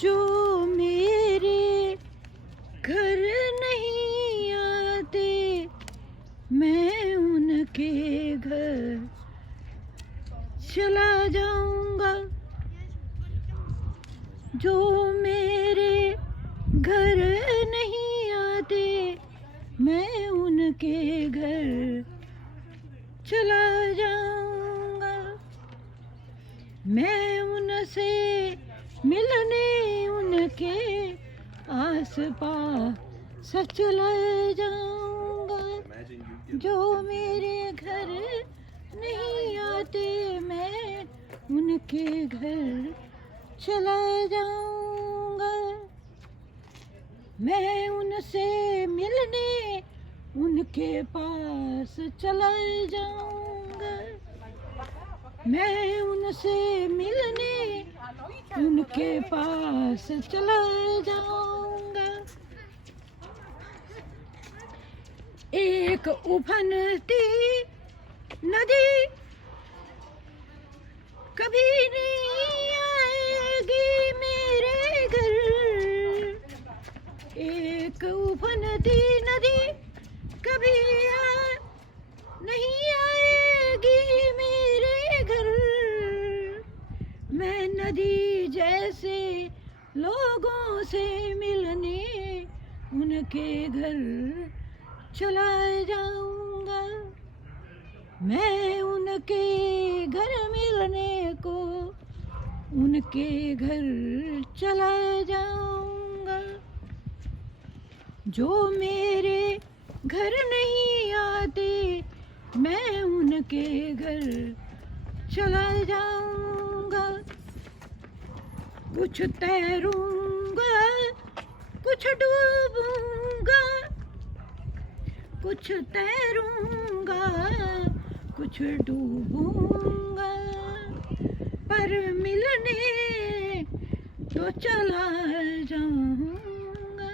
जो मेरे घर नहीं आते मैं उनके घर चला जाऊंगा। जो मेरे घर नहीं आते मैं उनके घर चला जाऊंगा। मैं उनसे मिलने उनके आस पास चला जाऊंगा। जो मेरे घर नहीं आते मैं उनके घर चला जाऊंगा। मैं उनसे मिलने उनके पास चला जाऊंगा। मैं उनसे मिलने उनके पास चला जाऊंगा। एक उफनती नदी कभी नहीं आएगी मेरे घर। एक उफनती नदी कभी नहीं आएगी मेरे घर। मैं नदी जैसे लोगों से मिलने उनके घर चला जाऊंगा। मैं उनके घर मिलने को उनके घर चला जाऊंगा। जो मेरे घर नहीं आते मैं उनके घर चला जाऊंगा। कुछ तैरूंगा कुछ डूबूंगा। कुछ तैरूंगा कुछ डूबूंगा। पर मिलने तो चला जाऊंगा।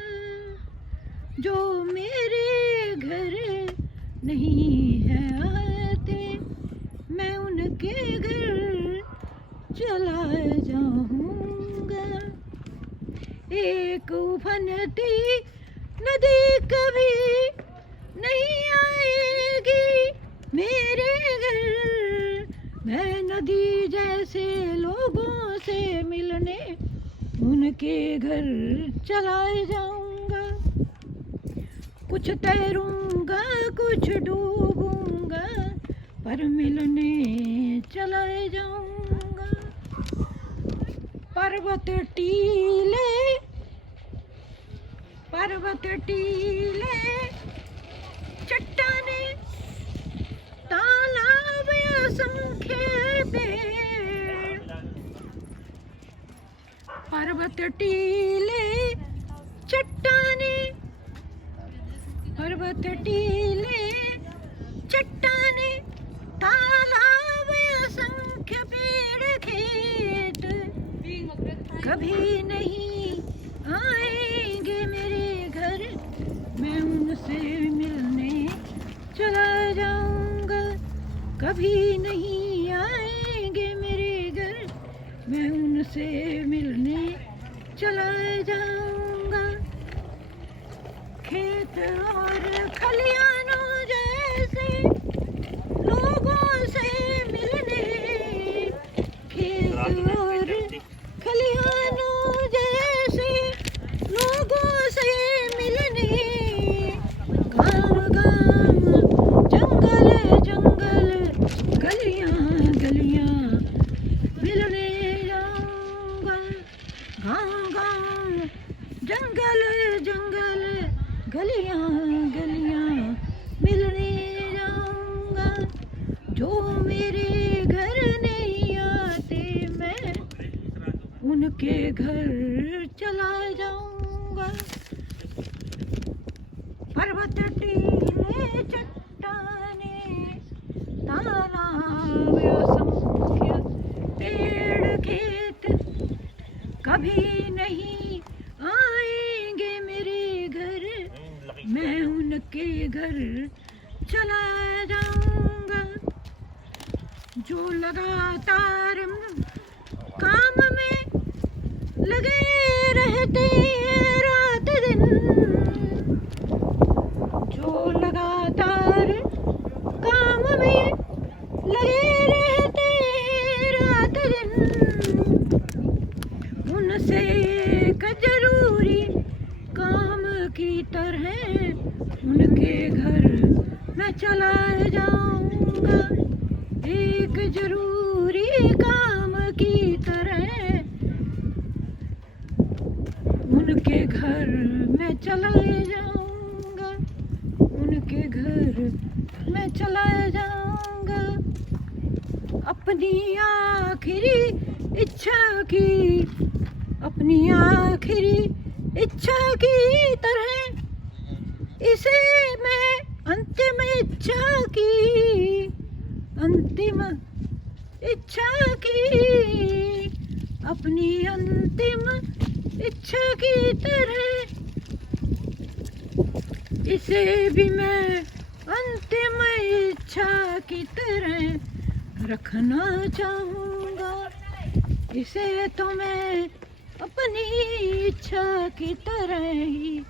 जो मेरे घर नहीं है आते मैं उनके घर चला जाऊंगा। एक उफनती नदी कभी नहीं आएगी मेरे घर। मैं नदी जैसे लोगों से मिलने उनके घर चला जाऊंगा। कुछ तैरूंगा कुछ डूबूंगा पर मिलने चला जाऊंगा। पर्वत टीले चट्टाने तालाब असंख्य पेड़। पर्वत टीले चट्टाने पर्वत टीले चट्टाने तालाब असंख्य पेड़ खेत कभी नहीं आएंगे मेरे घर। मैं उनसे मिलने चला जाऊंगा। कभी नहीं आएंगे मेरे घर। मैं उनसे मिलने चला जाऊंगा। खेत और खलियानों जैसे लोगों से मिलने। खेत और खलियानों जैसे लोगों से मिलने। गाँव गाँव जंगल जंगल गलियाँ गलियाँ मिलने जाऊंगा। गाँव गाँव जंगल जंगल गलियाँ गलियाँ मिलने जाऊंगा। जो मेरे घर नहीं आते मैं उनके घर चला जाऊंगा। पर्वत टीले चट्टाने तालाब असंख्य पेड़ खेत कभी नहीं आएंगे मेरे घर। मैं उनके घर चला जाऊंगा। जो लगातार काम में जो लगातार काम में लगे रहते रात दिन, उनसे एक जरूरी काम की तरह उनके घर मैं चला जाऊंगा। एक जरूरी काम की तरह उनके घर मैं चला जाऊंगा। उनके घर मैं चला जाऊंगा। अपनी आखिरी इच्छा की, अपनी आखिरी इच्छा की तरह इसे मैं अंतिम इच्छा की, अंतिम इच्छा की, अपनी अंतिम इच्छा की तरह इसे भी मैं अंतिम इच्छा की तरह रखना चाहूँगा। इसे तो मैं अपनी इच्छा की तरह ही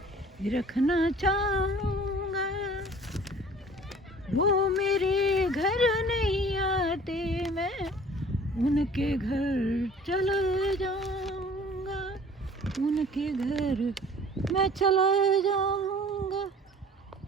रखना चाहूँगा। वो मेरे घर नहीं आते, मैं उनके घर चला जाऊँगा। उनके घर मैं चला जाऊँगा।